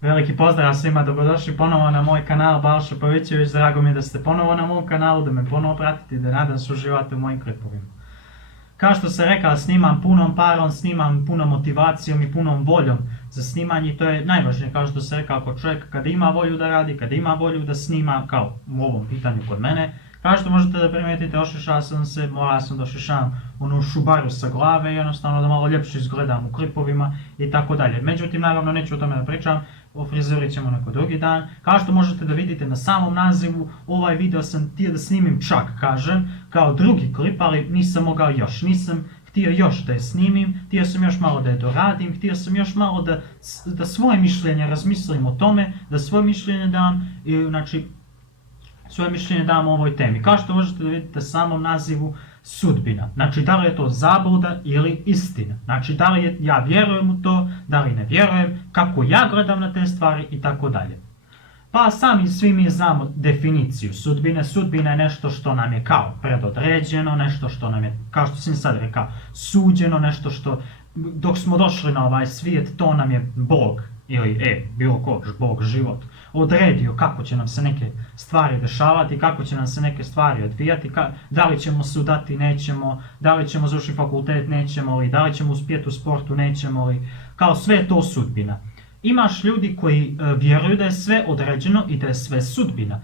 Veliki pozdrav svima, dobrodošli ponovo na moj kanal Balša Pavićević, drago mi je da ste ponovo na mom kanalu, da me ponovo pratite i da nadam se uživate u mojim klipovima. Kao što sam rekao, snimam punom parom, snimam punom motivacijom i punom voljom za snimanje, to je najvažnije, kao što sam rekao, ako čovjek kada ima volju da radi, kada ima volju da snima, kao u ovom pitanju kod mene, kao što možete da primijetite, ošišao sam se, morao sam da ošišavam onu šubaru sa glave i jednostavno da malo ljepše izgledam u klipovima i tako dalje. Međutim, naravno neću o tome da pričam, o frizuri ćemo neko drugi dan. Kao što možete da vidite na samom nazivu, ovaj video sam htio da snimim čak, kažem, kao drugi klip, ali nisam mogao još, nisam htio još da je snimim, htio sam još malo da je doradim, htio sam još malo da svoje mišljenje razmislim o tome, da svoje mišljenje dam, znači svoje mišljenje dam o ovoj temi. Kao što možete da vidite na samom nazivu, sudbina. Znači, da li je to zabluda ili istina. Znači, da li ja vjerujem u to, da li ne vjerujem, kako ja gledam na te stvari i tako dalje. Pa svi mi znamo definiciju sudbine. Sudbina je nešto što nam je kao predodređeno, nešto što nam je, kao što sam sad rekao, suđeno, nešto što, dok smo došli na ovaj svijet, to nam je Bog, ili bilo ko, Bog, život, odredio kako će nam se neke stvari dešavati, kako će nam se neke stvari odvijati, da li ćemo se udati, nećemo, da li ćemo završiti fakultet, nećemo li, da li ćemo uspjeti u sportu, nećemo li, kao sve je to sudbina. Imaš ljudi koji vjeruju da je sve određeno i da je sve sudbina.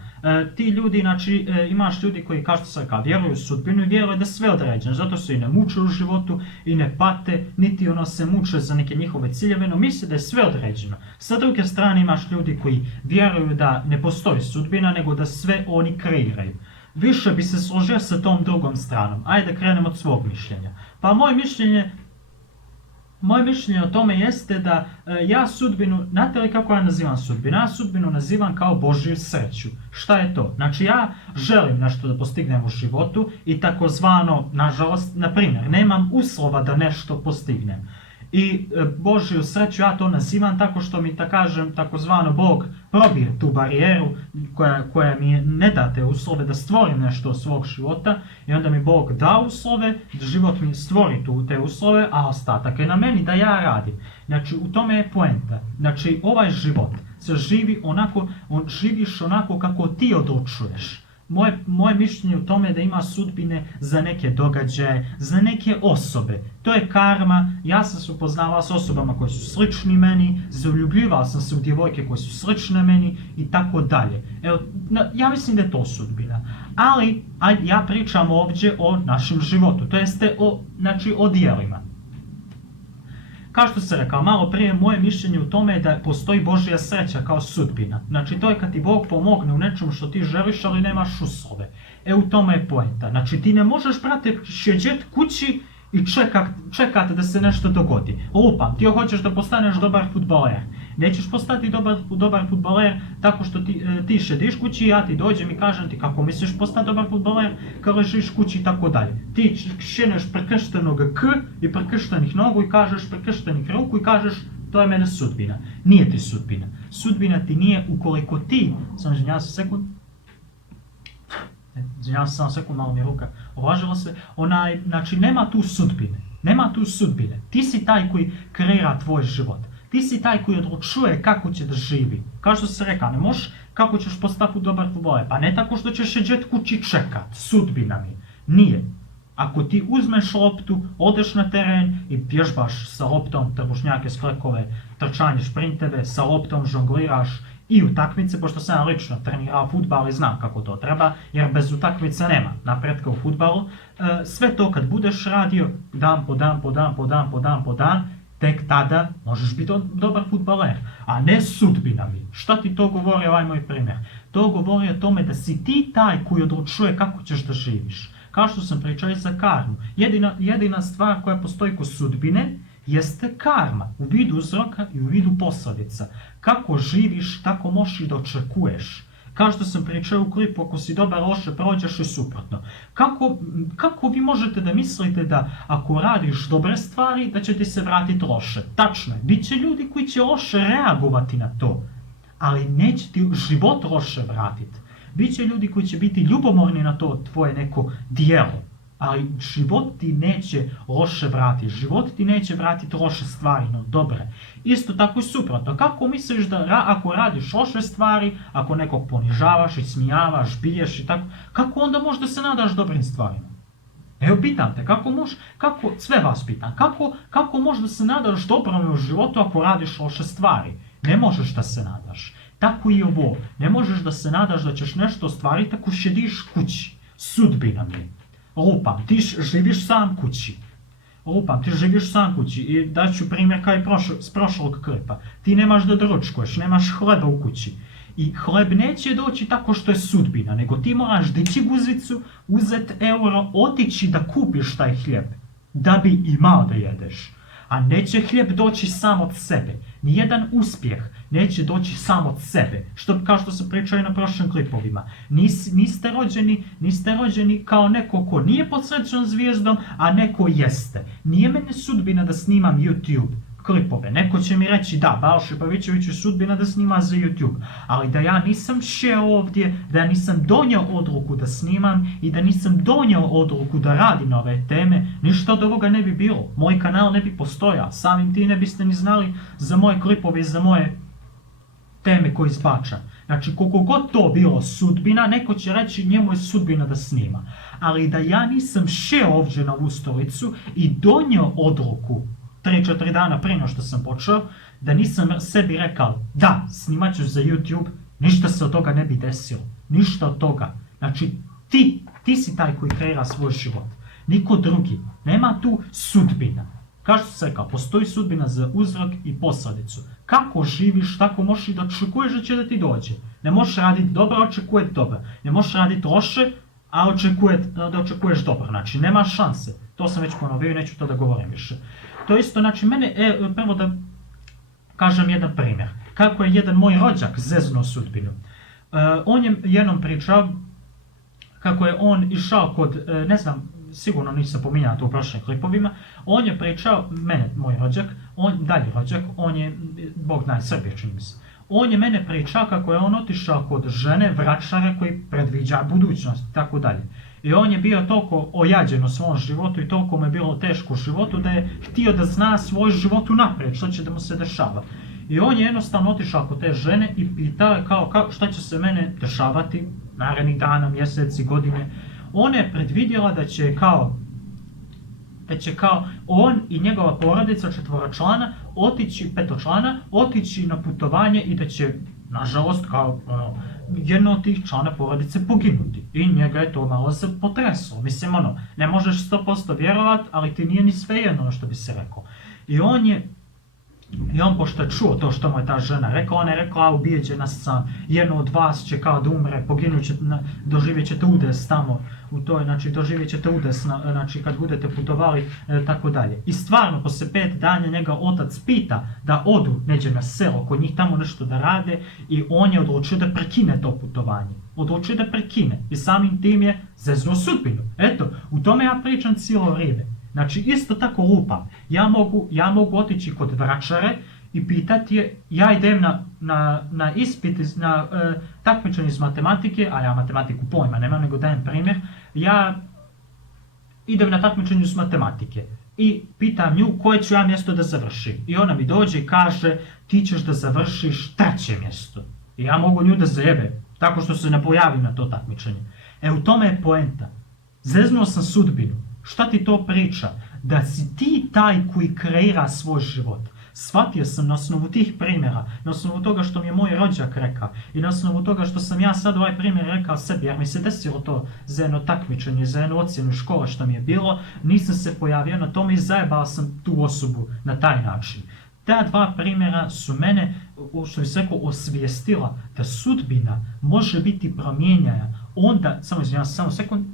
Ti ljudi, znači, imaš ljudi koji, kao što sam rekao, vjeruju u sudbinu i vjeruju da je sve određeno. Zato se i ne muče u životu i ne pate, niti se muče za neke njihove ciljeve, no misle da je sve određeno. Sa druge strane imaš ljudi koji vjeruju da ne postoji sudbina, nego da sve oni kreiraju. Više bi se složio sa tom drugom stranom. Ajde da krenemo od svog mišljenja. Pa moje mišljenje o tome jeste da ja sudbinu, znate li kako ja nazivam sudbinu? Ja sudbinu nazivam kao Božju sreću. Šta je to? Znači ja želim nešto da postignem u životu i takozvano, nažalost, na primjer, nemam uslova da nešto postignem. I Božju sreću ja to nazivam tako što mi, da kažem, takozvano Bog probije tu barijeru koja mi ne da te uslove da stvorim nešto od svog života i onda mi Bog da uslove, da život mi stvori te uslove, a ostatak je na meni da ja radim. Znači u tome je poenta. Znači ovaj život se živiš onako kako ti odlučuješ. Moje mišljenje u tome je da ima sudbine za neke događaje, za neke osobe. To je karma. Ja sam se upoznavao s osobama koji su slični meni, zaljubljivao sam se u djevojke koje su slične meni i tako dalje. Evo, ja mislim da je to sudbina. Ali ja pričam ovdje o našem životu, to jeste o djelima. Kao što sam rekao malo prije, moje mišljenje u tome je da postoji Božja sreća kao sudbina. Znači to je kad ti Bog pomogne u nečemu što ti želiš, ali nemaš uslove. U tome je poenta. Znači ti ne možeš, brate, sjedjet kući i čekat da se nešto dogodi. Lupam, ti hoćeš da postaneš dobar fudbaler. Nećeš postati dobar fudbaler tako što ti šediš kući i ja ti dođem i kažem ti kako misliš postati dobar fudbaler kad ležiš kući i tako dalje. Ti šeneš prekrštenog K i prekrštenih nogu i kažeš prekrštenih ruku i kažeš to je mene sudbina. Nije ti sudbina. Sudbina ti nije ukoliko ti, izvinjavam se samo sekund, malo mi je ruka ovlažila se, znači nema tu sudbine. Nema tu sudbine. Ti si taj koji kreira tvoj život. Ti si taj koji odlučuje kako će da živi. Kao što se rekao, ne možeš kako ćeš postati dobar fudbaler. Pa ne tako što ćeš šeđet kući čekat. Sudbina mi. Nije. Ako ti uzmeš loptu, odeš na teren i vježbaš sa loptom, trbušnjake, sklekove, trčanje, šprinteve, sa loptom žongliraš i utakmice, pošto sam ja lično trenirao fudbal i znam kako to treba, jer bez utakmice nema napretka u fudbalu. Sve to kad budeš radio dan po dan, tek tada možeš biti dobar fudbaler, a ne sudbina mi. Šta ti to govori ovaj moj primjer? To govori o tome da si ti taj koji odlučuje kako ćeš da živiš. Kao što sam pričao i za karmu. Jedina stvar koja postoji kod sudbine jeste karma, u vidu uzroka i u vidu posljedica. Kako živiš, tako možeš i da očekuješ. Kao što sam pričao u klipu, ako si dobar loše, prođeš i suprotno. Kako vi možete da mislite da ako radiš dobre stvari, da će ti se vratiti loše? Tačno je, bit će ljudi koji će loše reagovati na to, ali neće ti život loše vratiti. Biće ljudi koji će biti ljubomorni na to tvoje neko dijelo. ali život ti neće loše vratiti. Život ti neće vratiti loše stvari, no dobre. Isto tako i suprotno. Kako misliš da ako radiš loše stvari, ako nekog ponižavaš, ismijavaš, biješ i tako, kako onda možeš da se nadaš dobrim stvarima? Evo pitam te, sve vas pitam, kako možeš da se nadaš dobrom u životu ako radiš loše stvari? Ne možeš da se nadaš. Tako i ovo. Ne možeš da se nadaš da ćeš nešto ostvariti ako sjediš kući. Sudbina mi je. Lupam, ti živiš sam kući. I daću primjer kao i s prošlog klipa. Ti nemaš da doručkuješ, nemaš hleba u kući. I hleb neće doći tako što je sudbina, nego ti moraš dići guzicu, uzet euro, otići da kupiš taj hljeb, da bi imao da jedeš. A neće hljeb doći sam od sebe. Nijedan uspjeh neće doći sam od sebe. Kao što sam pričao i na prošlim klipovima. Niste rođeni kao neko ko nije pod srećnom zvijezdom, a neko jeste. Nije mene sudbina da snimam YouTube klipove. Neko će mi reći da, Balša Pavićević je sudbina da snima za YouTube. Ali da ja nisam šeo ovdje, da ja nisam donio odluku da snimam i da nisam donio odluku da radim na ove teme, ništa od ovoga ne bi bilo. Moj kanal ne bi postojao. Samim ti ne biste ni znali za moje klipove i za moje teme koje izbačam. Znači, koliko god to bilo sudbina, neko će reći njemu je sudbina da snima. Ali da ja nisam šeo ovdje na ovu stolicu i donio odluku 3-4 dana prije no što sam počeo, da nisam sebi rekao da, snimat ćeš za YouTube, ništa se od toga ne bi desilo. Ništa od toga. Znači, ti si taj koji kreira svoj život. Niko drugi. Nema tu sudbina. Kao što sam rekao, postoji sudbina za uzrok i posljedicu. Kako živiš, tako možeš i da očekuješ da će da ti dođe. Ne možeš raditi dobro, očekuješ dobro. Ne možeš raditi loše, a da očekuješ dobro. Znači, nema šanse. To sam već ponovio i neću to da govorim više. To isto, znači, prvo da kažem jedan primjer. Kako je jedan moj rođak zeznuo sudbinu. On je jednom pričao kako je on išao kod, ne znam, sigurno nisam pominjao to u prošlim klipovima, on je pričao, moj rođak, dalji rođak, on je, Bog zna, Srbije čini mi se. On je mene pričao kako je on otišao kod žene vračara koji predviđa budućnost i tako dalje. I on je bio toliko ojađen u svom životu i toliko mu je bilo teško u životu da je htio da zna svoj život unaprijed, što će da mu se dešava. I on je jednostavno otišao kod te žene i pitao kao šta će se mene dešavati narednih dana, mjeseci, godine. Ona je predvidjela da će kao on i njegova porodica petočlana otići na putovanje i da će, nažalost, kao jedno od tih člana porodice poginuti. I njega je to malo se potreslo. Mislim, ne možeš 100% vjerovat, ali ti nije ni svejedno što bi se rekao. I on pošto je čuo to što mu je ta žena rekla, ona je rekla, ubijeđena sam, jedno od vas će kao da umre, doživjet ćete udes tamo u toj, znači doživjet ćete udes, znači kad budete putovali, tako dalje. I stvarno, poslije 5 dana njega otac pita da odu neđe na selo, kod njih tamo nešto da rade i on je odlučio da prekine to putovanje. I samim tim je zeznuo sudbinu. Eto, u tome ja pričam cijelo vrijeme. Znači, isto tako lupam. Ja mogu otići kod vračare i pitati je, ja idem na ispit, na takmičenje iz matematike, a ja matematiku pojma nemam, nego dajem primjer, ja idem na takmičenje iz matematike i pitam nju koje ću ja mjesto da završim. I ona mi dođe i kaže, ti ćeš da završiš 3. mjesto. I ja mogu nju da zajebe, tako što se ne pojavim na to takmičenje. U tome je poenta. Zeznuo sam sudbinu. Šta ti to priča? Da si ti taj koji kreira svoj život. Shvatio sam na osnovu tih primjera, na osnovu toga što mi je moj rođak rekao i na osnovu toga što sam ja sad ovaj primjer rekao sebi, jer mi se desilo to za jedno takmičenje, za jednu ocjenu škola što mi je bilo, nisam se pojavio na tome i zajebao sam tu osobu na taj način. Ta 2 primjera su mene, što bi se rekao, osvijestila da sudbina može biti promijenjena. Onda, samo sekund,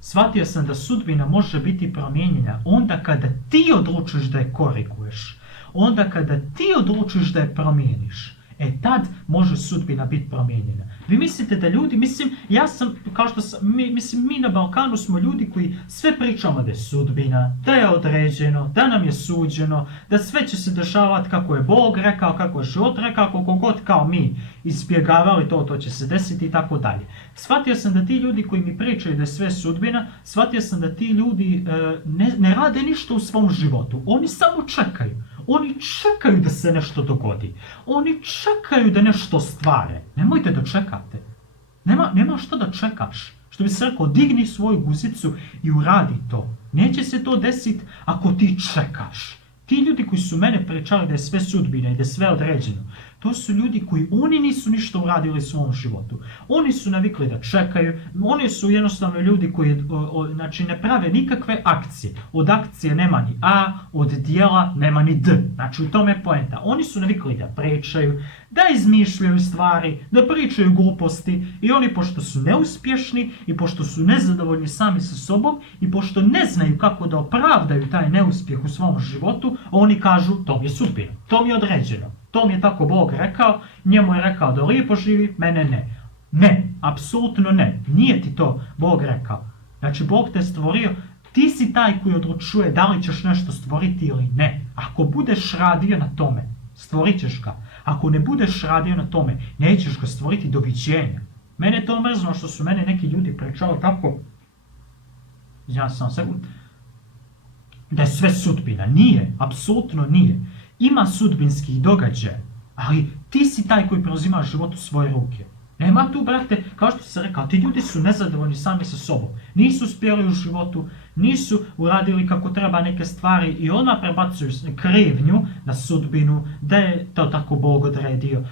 shvatio sam da sudbina može biti promijenjena onda kada ti odlučiš da je koriguješ. Onda kada ti odlučiš da je promijeniš. Tad može sudbina biti promijenjena. Vi mislite da ljudi, ja sam, kao što sam, mi na Balkanu smo ljudi koji sve pričamo da je sudbina, da je određeno, da nam je suđeno, da sve će se dešavati kako je Bog rekao, kako je život rekao, kako god kao mi izbjegavali to će se desiti i tako dalje. Shvatio sam da ti ljudi koji mi pričaju da je sve sudbina, shvatio sam da ti ljudi ne rade ništa u svom životu. Oni samo čekaju. Oni čekaju da se nešto dogodi. Oni čekaju da nešto stvare. Nemojte da čekate. Nema što da čekaš. Što bi se rekao, digni svoju guzicu i uradi to. Neće se to desiti ako ti čekaš. Ti ljudi koji su mene pričali da je sve sudbina i da je sve određeno, to su ljudi koji oni nisu ništa uradili u svom životu. Oni su navikli da čekaju, oni su jednostavno ljudi koji znači, ne prave nikakve akcije. Od akcije nema ni A, od dijela nema ni D. Znači u tome je poenta. Oni su navikli da pričaju, da izmišljaju stvari, da pričaju gluposti i oni pošto su neuspješni i pošto su nezadovoljni sami sa sobom i pošto ne znaju kako da opravdaju taj neuspjeh u svom životu, oni kažu to mi je sudbina, to mi je određeno. To mi je tako Bog rekao, njemu je rekao da lijepo živi, mene ne. Ne, apsolutno ne. Nije ti to Bog rekao. Znači, Bog te stvorio, ti si taj koji odlučuje da li ćeš nešto stvoriti ili ne. Ako budeš radio na tome, stvorit ćeš ga. Ako ne budeš radio na tome, nećeš ga stvoriti, doviđenja. Mene je to mrzno što su mene neki ljudi pričali tako, ja sam sekund, da je sve sudbina. Nije, apsolutno nije. Ima sudbinskih događaja, ali ti si taj koji preuzima život u svoje ruke. Nema tu, brate, kao što sam rekao, ti ljudi su nezadovoljni sami sa sobom. Nisu uspjeli u životu, nisu uradili kako treba neke stvari i odmah prebacuju krivnju na sudbinu, da je to tako Bog odredio.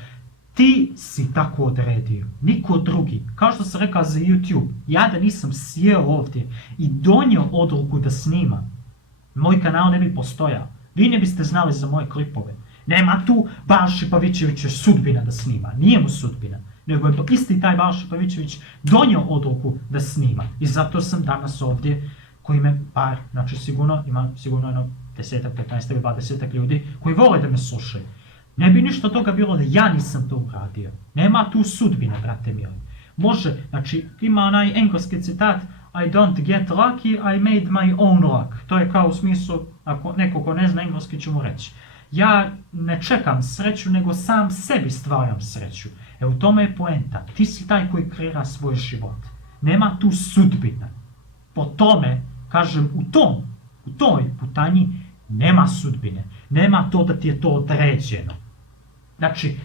Ti si tako odredio, niko drugi. Kao što sam rekao za YouTube, ja da nisam sjeo ovdje i donio odluku da snimam, moj kanal ne bi postojao. Vi ne biste znali za moje klipove. Nema tu Balša Pavićević sudbina da snima. Nije mu sudbina. Nego je isti taj Balša Pavićević donio odluku da snima. I zato sam danas ovdje, koji me par, znači ima sigurno 10, 15 ili 20 ljudi koji vole da me slušaju. Ne bi ništa toga bilo da ja nisam to uradio. Nema tu sudbine, brate mili. Može, znači ima onaj engleski citat I don't get lucky, I made my own luck. To je kao u smislu, ako neko ko ne zna engleski ću mu reći. Ja ne čekam sreću, nego sam sebi stvaram sreću. U tome je poenta. Ti si taj koji kreira svoj život. Nema tu sudbina. Po tome, kažem, u toj putanji nema sudbine. Nema to da ti je to određeno. Znači,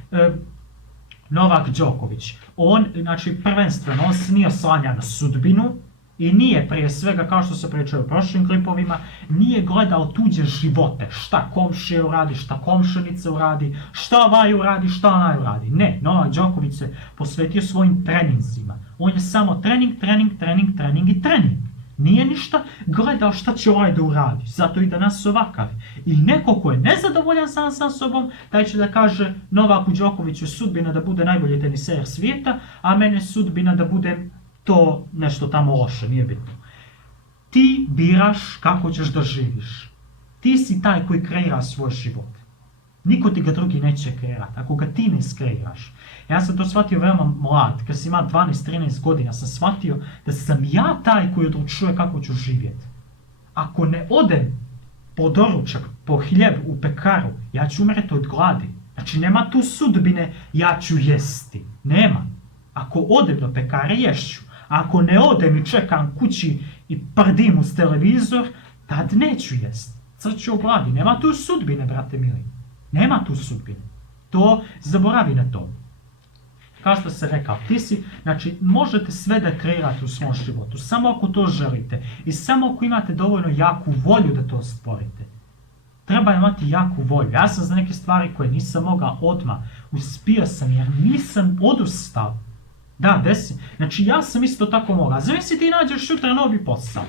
Novak Đoković, on, znači, prvenstveno, on se nije oslanjao na sudbinu, i nije prije svega, kao što se pričaju u prošlim klipovima, nije gledao tuđe živote. Šta komšija uradi, šta komšenica uradi, šta ovaj uradi, šta onaj uradi. Ne, Novak Đoković se posvetio svojim treninzima. On je samo trening, trening, trening, trening i trening. Nije ništa gledao šta će ovaj da uradi. Zato i danas ovakav. I neko ko je nezadovoljan sam sa sobom, taj će da kaže Novaku Đokoviću sudbina da bude najbolji teniser svijeta, a mene sudbina da bude to nešto tamo loše, nije bitno. Ti biraš kako ćeš da živiš. Ti si taj koji kreira svoj život. Niko ti ga drugi neće kreirati, ako ga ti ne iskreiraš. Ja sam to shvatio veoma mlad, kad sam imao 12-13 godina, sam shvatio da sam ja taj koji odlučuje kako ću živjeti. Ako ne odem po doručak, po hljeb u pekaru, ja ću umreti od gladi. Znači nema tu sudbine, ja ću jesti. Nema. Ako odem do pekare, ješću. Ako ne odem i čekam kući i prdim uz televizor, tad neću jest. Crću o gladi. Nema tu sudbine, brate mili. Nema tu sudbine. To, zaboravi na to. Kao što se rekao, ti si, znači, možete sve da kreirate u svom životu, samo ako to želite i samo ako imate dovoljno jaku volju da to stvorite. Treba imati jaku volju. Ja sam za neke stvari koje nisam mogao odmah. Uspio sam jer nisam odustao. Da, desi. Znači, ja sam isto tako mogao. Zamisli ti nađeš sutra novi posao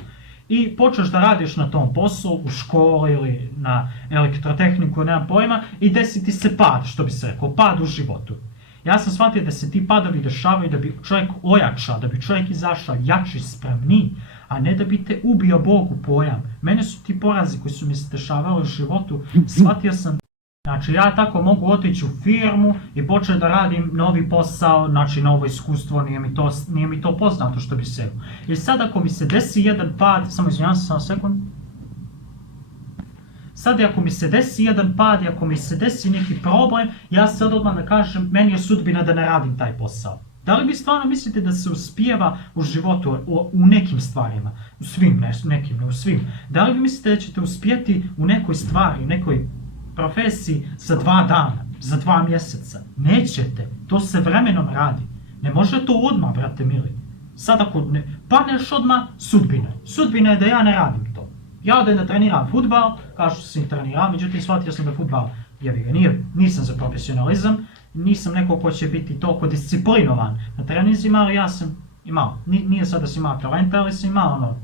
i počneš da radiš na tom poslu u školi ili na elektrotehniku, nemam pojma, i desi ti se pad, što bi se rekao, pad u životu. Ja sam shvatio da se ti padovi dešavaju da bi čovjek ojačao, da bi čovjek izašao jači, spremniji, a ne da bi te ubio Bog u pojam. Mene su ti porazi koji su mi se dešavali u životu, shvatio sam Znači ja tako mogu otići u firmu i početi da radim novi posao, znači novo iskustvo, nije mi to poznato što bi se. I sad ako mi se desi jedan pad, samo izvinjavam se, samo sekund. Sad ako mi se desi jedan pad i ako mi se desi neki problem, ja sad odmah da kažem, meni je sudbina da ne radim taj posao. Da li vi stvarno mislite da se uspijeva u životu u nekim stvarima? U svim, ne u svim. Da li vi mislite da ćete uspjeti u nekoj stvari, u nekoj profesiji za 2 dana, za 2 mjeseca? Nećete. To se vremenom radi. Ne može to odmah, brate mili. Sad ako ne padneš odmah, sudbina. Sudbina je da ja ne radim to. Ja odem da treniram fudbal, kao što sam trenirao, međutim shvatio sam da fudbal nisam za profesionalizam, nisam neko ko će biti toliko disciplinovan na treninzima, ali ja sam imao, nije sad da sam imao talenta, ali sam imao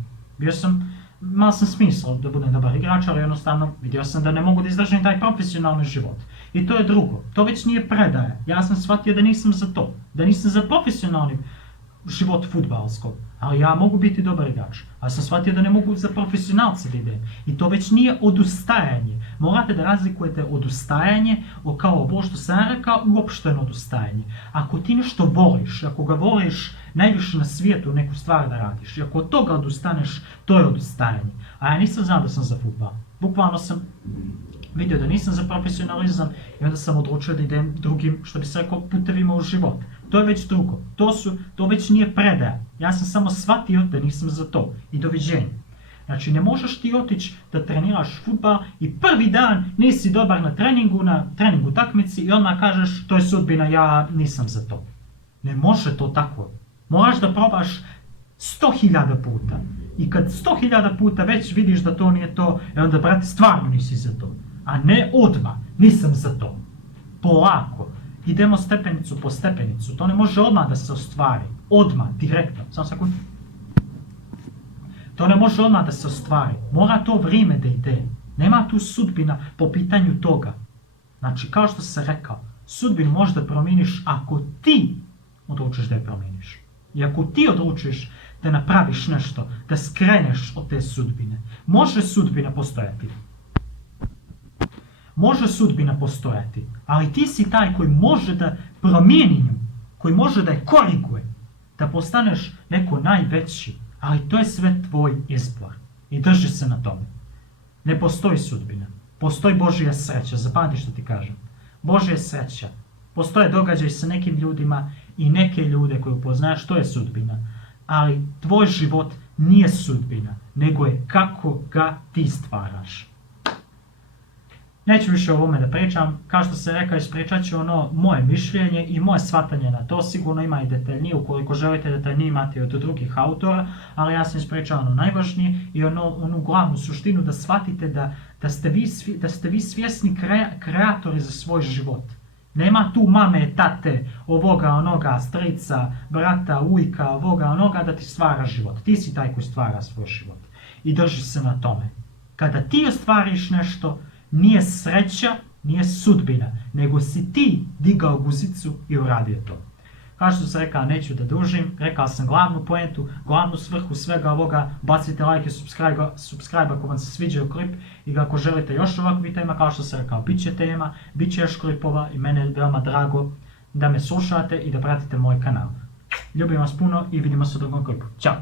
imao sam smisla da budem dobar igrač, ali jednostavno vidio sam da ne mogu da izdržim taj profesionalni život. I to je drugo, to već nije predaja, ja sam shvatio da nisam za to, da nisam za profesionalni život fudbalskog, ali ja mogu biti dobar igrač, ali sam shvatio da ne mogu za profesionalce da idem. I to već nije odustajanje. Morate da razlikujete odustajanje kao ovo što sam rekao, uopšteno odustajanje. Ako ti nešto voliš, ako ga voliš najviše na svijetu neku stvar da radiš, i ako od toga odustaneš, to je odustajanje. A ja nisam znao da sam za fudbal. Bukvalno sam vidio da nisam za profesionalizam i onda sam odlučio da idem drugim, što bi se rekao, putevima u život. To je već drugo. To već nije predaja. Ja sam samo shvatio da nisam za to. I doviđenja. Znači, ne možeš ti otići da treniraš fudbal i prvi dan nisi dobar na treningu utakmici i odmah kažeš to je sudbina, ja nisam za to. Ne može to tako. Moraš da probaš 100.000 puta. I kad 100.000 puta već vidiš da to nije to, onda, brate, stvarno nisi za to. A ne odmah, nisam za to. Polako. Idemo stepenicu po stepenicu. To ne može odmah da se ostvari. Odmah, direktno. Samo sekund. To ne može odmah da se ostvari. Mora to vrijeme da ide. Nema tu sudbina po pitanju toga. Znači, kao što sam rekao, sudbinu možda promijeniš ako ti odlučiš da je promijeniš. I ako ti odlučiš da napraviš nešto, da skreneš od te sudbine. Može sudbina postojati. Može sudbina postojati, ali ti si taj koji može da promijeni nju, koji može da je koriguje, da postaneš neko najveći, ali to je sve tvoj izbor. I drži se na tome. Ne postoji sudbina. Postoji Božja sreća, zapamti što ti kažem. Božja sreća. Postoje događaj sa nekim ljudima i neke ljude koje upoznaješ, to je sudbina. Ali tvoj život nije sudbina, nego je kako ga ti stvaraš. Neću više o ovome da pričam, kao što se rekao, ispričat ću moje mišljenje i moje shvatanje na to. Sigurno ima i detaljnije, ukoliko želite detaljnije imati od drugih autora, ali ja sam ispričao najvažnije i onu glavnu suštinu da shvatite da ste vi svjesni kreatori za svoj život. Nema tu mame, tate, ovoga, onoga, strica, brata, ujka, ovoga, onoga da ti stvara život. Ti si taj koji stvara svoj život. I drži se na tome. Kada ti ostvariš nešto, nije sreća, nije sudbina, nego si ti digao guzicu i uradio to. Kao što sam rekao, neću da dužim, rekao sam glavnu poentu, glavnu svrhu svega ovoga, bacite like i subscribe ako vam se sviđa klip i ako želite još ovakvih tema, kao što sam rekao, bit će tema, bit će još klipova i mene je veoma drago da me slušate i da pratite moj kanal. Ljubim vas puno i vidimo se u drugom klipu. Ćao!